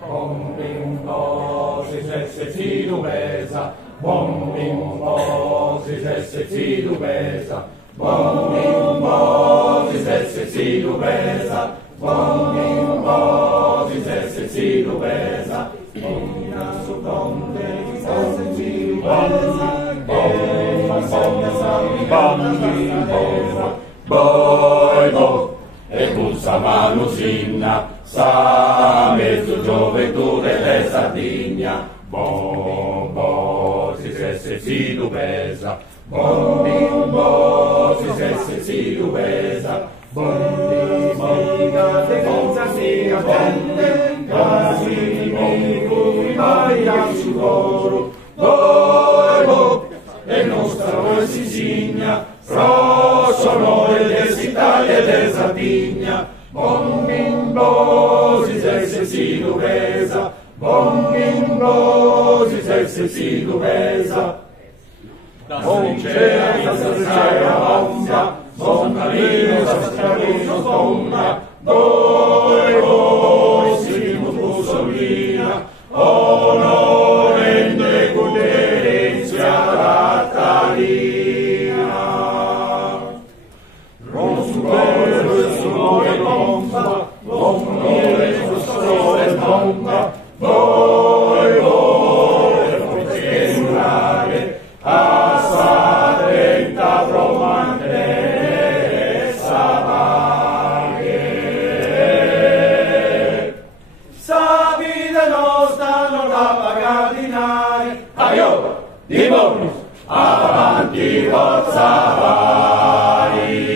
Bombimbo, si sesse si dubesa, bombimbo, si sesse si dubesa, bombimbo, si sesse si dubesa, bombimbo, si sesse si dubesa, bombina su ponte, si sesse si dubesa, bombimbo, boibo, e pulsa manusinna, sa mezzo gioventù delle Sardegna, bom bom, si sesse si dubesa, bom bim bom, si sesse si dubesa, bom bim bom, defensa si attende, casi mi cui mai al sicuro, boibo, e nostra voi si signa, sono l'Italia e le Sardegna, bom bimbo, si sesse si dubesa, bom bimbo, si sesse si dubesa. Da sincera, onda, son marino, sascarino, sonda, dove simus Mussolina, onorende cuterizia Ratalina. Sole bomba, bomba, voi, potenzionale, assatenta promante, savaghe. Sa vita nostra non la paga dinari, aio, di bonus, avanti, forza, vai.